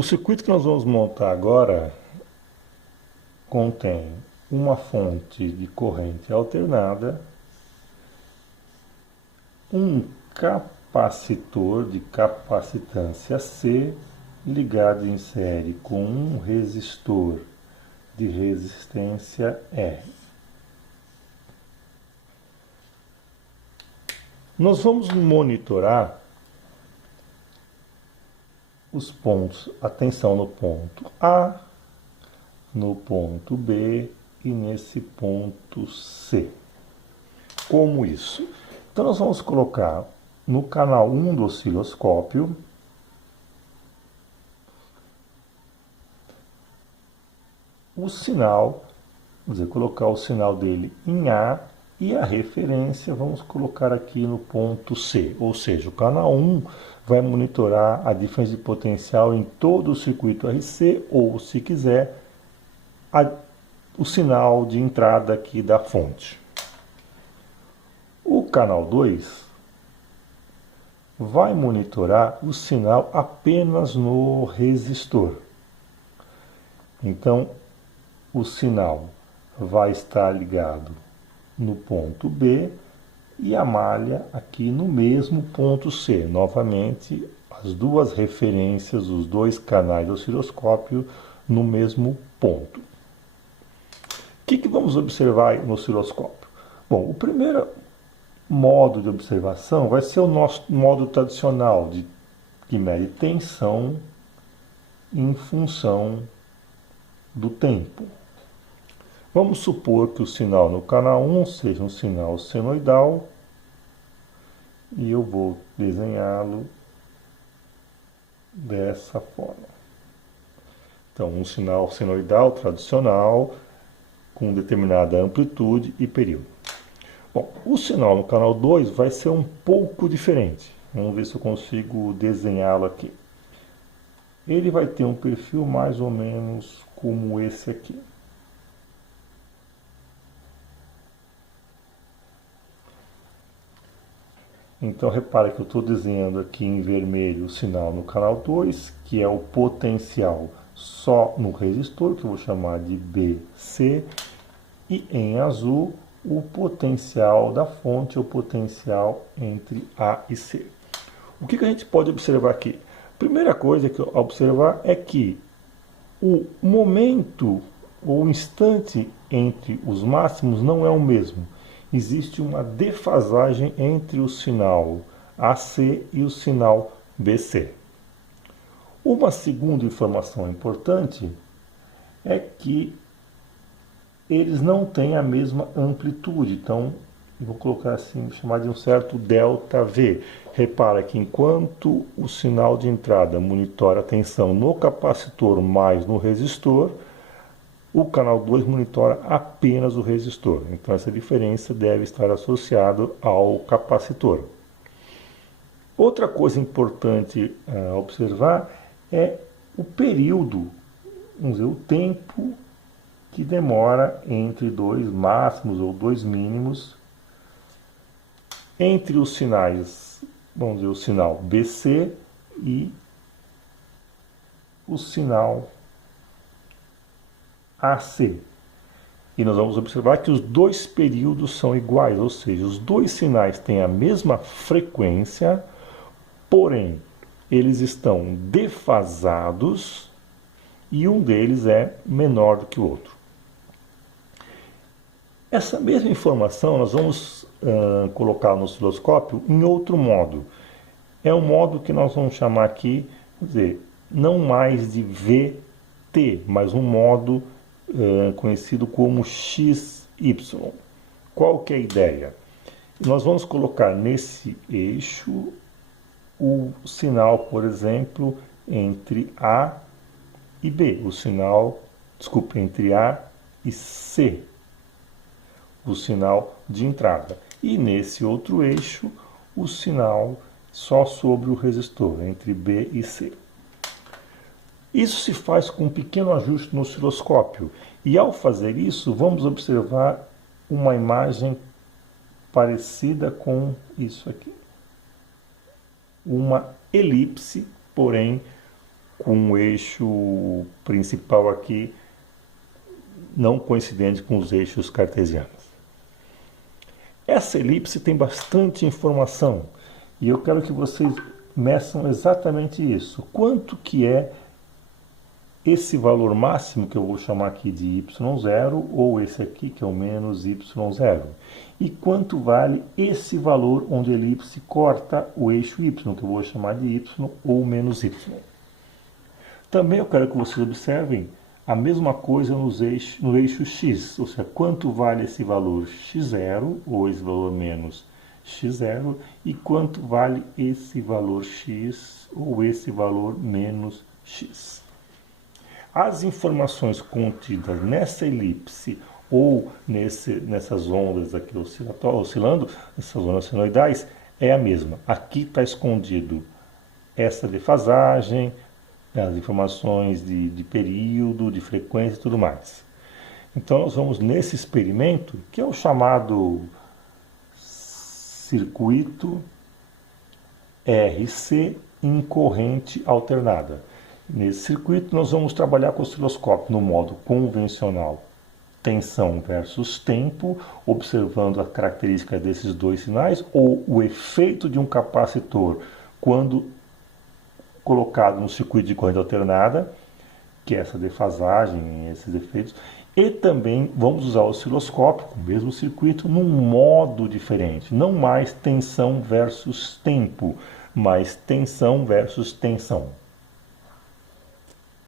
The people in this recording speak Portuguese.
O circuito que nós vamos montar agora contém uma fonte de corrente alternada, um capacitor de capacitância C ligado em série com um resistor de resistência R. Nós vamos monitorar os pontos, atenção no ponto A, no ponto B e nesse ponto C. Como isso? Então nós vamos colocar no canal 1 do osciloscópio o sinal, vamos dizer, colocar o sinal dele em A e a referência vamos colocar aqui no ponto C, ou seja, o canal 1 vai monitorar a diferença de potencial em todo o circuito RC ou, se quiser, o sinal de entrada aqui da fonte. O canal 2 vai monitorar o sinal apenas no resistor. Então, o sinal vai estar ligado no ponto B e a malha aqui no mesmo ponto C. Novamente, as duas referências, os dois canais do osciloscópio no mesmo ponto. O que vamos observar no osciloscópio? Bom, o primeiro modo de observação vai ser o nosso modo tradicional, que mede tensão em função do tempo. Vamos supor que o sinal no canal 1 seja um sinal senoidal e eu vou desenhá-lo dessa forma. Então, um sinal senoidal tradicional com determinada amplitude e período. Bom, o sinal no canal 2 vai ser um pouco diferente. Vamos ver se eu consigo desenhá-lo aqui. Ele vai ter um perfil mais ou menos como esse aqui. Então, repara que eu estou desenhando aqui em vermelho o sinal no canal 2, que é o potencial só no resistor, que eu vou chamar de BC, e em azul o potencial da fonte, o potencial entre A e C. O que a gente pode observar aqui? Primeira coisa que eu observar é que o momento ou o instante entre os máximos não é o mesmo. Existe uma defasagem entre o sinal AC e o sinal BC. Uma segunda informação importante é que eles não têm a mesma amplitude, então eu vou colocar assim, vou chamar de um certo delta V. Repara que enquanto o sinal de entrada monitora a tensão no capacitor mais no resistor, o canal 2 monitora apenas o resistor. Então essa diferença deve estar associada ao capacitor. Outra coisa importante a observar é o período, vamos dizer, o tempo que demora entre dois máximos ou dois mínimos entre os sinais, vamos dizer, o sinal BC e o sinal AC. E nós vamos observar que os dois períodos são iguais, ou seja, os dois sinais têm a mesma frequência, porém, eles estão defasados e um deles é menor do que o outro. Essa mesma informação nós vamos colocar no osciloscópio em outro modo. É um modo que nós vamos chamar aqui, quer dizer, não mais de VT, mas um modo conhecido como XY. Qual que é a ideia? Nós vamos colocar nesse eixo o sinal, por exemplo, entre A e B, o sinal, desculpe, entre A e C, o sinal de entrada. E nesse outro eixo, o sinal só sobre o resistor, entre B e C. Isso se faz com um pequeno ajuste no osciloscópio. E ao fazer isso, vamos observar uma imagem parecida com isso aqui. Uma elipse, porém com o eixo principal aqui não coincidente com os eixos cartesianos. Essa elipse tem bastante informação e eu quero que vocês meçam exatamente isso. Quanto que é esse valor máximo, que eu vou chamar aqui de y0, ou esse aqui, que é o menos y0. E quanto vale esse valor onde a elipse corta o eixo y, que eu vou chamar de y ou menos y. Também eu quero que vocês observem a mesma coisa no eixo x, ou seja, quanto vale esse valor x0, ou esse valor menos x0, e quanto vale esse valor x, ou esse valor menos x. As informações contidas nessa elipse ou nessas ondas aqui oscilando, essas ondas senoidais, é a mesma. Aqui está escondido essa defasagem, as informações de período, de frequência e tudo mais. Então nós vamos nesse experimento, que é o chamado circuito RC em corrente alternada. Nesse circuito nós vamos trabalhar com o osciloscópio no modo convencional, tensão versus tempo, observando a característica desses dois sinais, ou o efeito de um capacitor quando colocado no circuito de corrente alternada, que é essa defasagem, esses efeitos, e também vamos usar o osciloscópio, o mesmo circuito, num modo diferente, não mais tensão versus tempo, mas tensão versus tensão.